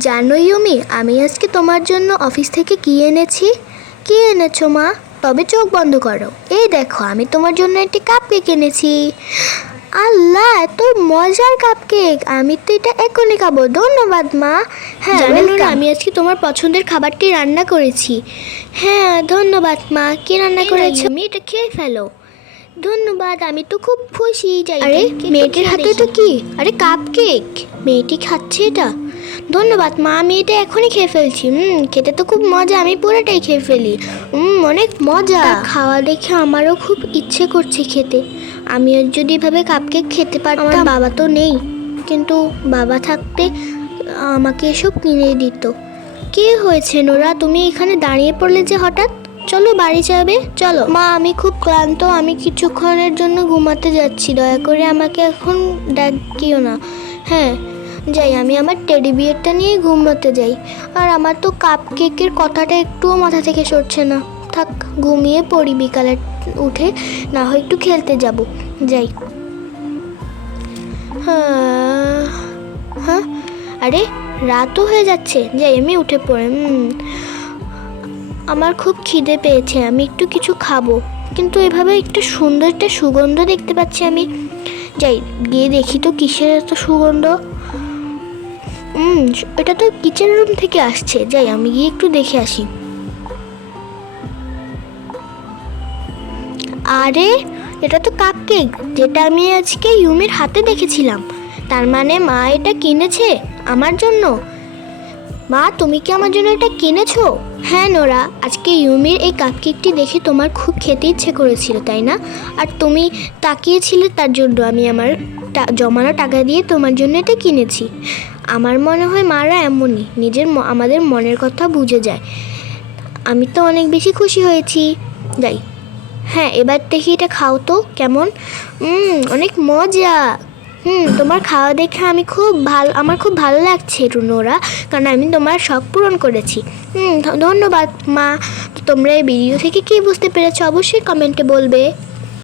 জানো ইউমি, আমি আজকে তোমার জন্য অফিস থেকে কি এনেছি? কি এনেছো মা? তবে চোখ বন্ধ করো। এই দেখো, আমি তোমার জন্য একটি কাপকেক এনেছি। আল্লাহ, এত মজার কাপকেক! আমি তো এটা এখনই খাবো। ধন্যবাদ মা। হ্যাঁ, জানো নোরা, আমি আজকে তোমার পছন্দের খাবারটি রান্না করেছি। হ্যাঁ, ধন্যবাদ মা। কি রান্না করেছো? তুমি এটা খেয়ে ফেলো। ধন্যবাদ, আমি তো খুব খুশি। যাই, আরে মেয়েটির হাতে তো কি? আরে কাপকেক! মেয়েটি খাচ্ছে এটা। ধন্যবাদ মা, আমি এটা এখনই খেয়ে ফেলছি। খেতে তো খুব মজা, আমি পুরোটাই খেয়ে ফেলি। অনেক মজা। খাওয়া দেখে আমারও খুব ইচ্ছে করছে খেতে। আমিও যদি এভাবে কাপকেক খেতে পারতাম। আমার বাবা তো নেই, কিন্তু বাবা থাকতে আমাকে এসব কিনে দিত। কি হয়েছে নোরা, তুমি এখানে দাঁড়িয়ে পড়লে যে হঠাৎ? চলো বাড়ি যাবে, চলো। মা, আমি খুব ক্লান্ত, আমি কিছুক্ষণের জন্য ঘুমাতে যাচ্ছি। দয়া করে আমাকে এখন ডাকিও না। হ্যাঁ, যাই, আমি আমার টেডি বিয়ারটা নিয়ে ঘুমাতে যাই। আর আমার তো কাপকেকের কথাটা একটুও মাথা থেকে সরছে না। থাক, ঘুমিয়ে পড়ি, বিকালে উঠে না হয় একটু খেলতে যাব। যাই। হ্যাঁ, আরে রাতও হয়ে যাচ্ছে। যাই, আমি উঠে পড়ে। আমার খুব খিদে পেয়েছে, আমি একটু কিছু খাবো। কিন্তু এভাবে একটু সুন্দর একটা সুগন্ধ দেখতে পাচ্ছি আমি। যাই, গিয়ে দেখি তো কিসের এত সুগন্ধ। এটা তো কিচেন রুম থেকে আসছে। যাই, আমি গিয়ে একটু দেখে আসি। আরে, এটা তো কাপকেক, যেটা আমি আজকে ইউমির হাতে দেখেছিলাম। তার মানে মা এটা কিনেছে আমার জন্য। মা, তুমি কি আমার জন্য এটা কিনেছো? হ্যাঁ নোরা, আজকে ইউমির এই কাপকেকটি দেখে তোমার খুব খেতে ইচ্ছে করেছিল, তাই না? আর তুমি তাকিয়েছিলে, তার জন্য আমি আমার জমানো টাকা দিয়ে তোমার জন্য এটা কিনেছি। আমার মনে হয় মারা এমনই, আমাদের মনের কথা বুঝে যায়। আমি তো অনেক বেশি খুশি হয়েছি। যাই, হ্যাঁ, এবার দেখি এটা খাও তো কেমন। অনেক মজা। তোমার খাওয়া দেখে আমার খুব ভালো লাগছে নোরা, কারণ আমি তোমার শখ পূরণ করেছি। ধন্যবাদ মা। তোমরা এই ভিডিও থেকে কি বুঝতে পেরেছো অবশ্যই কমেন্টে বলবে।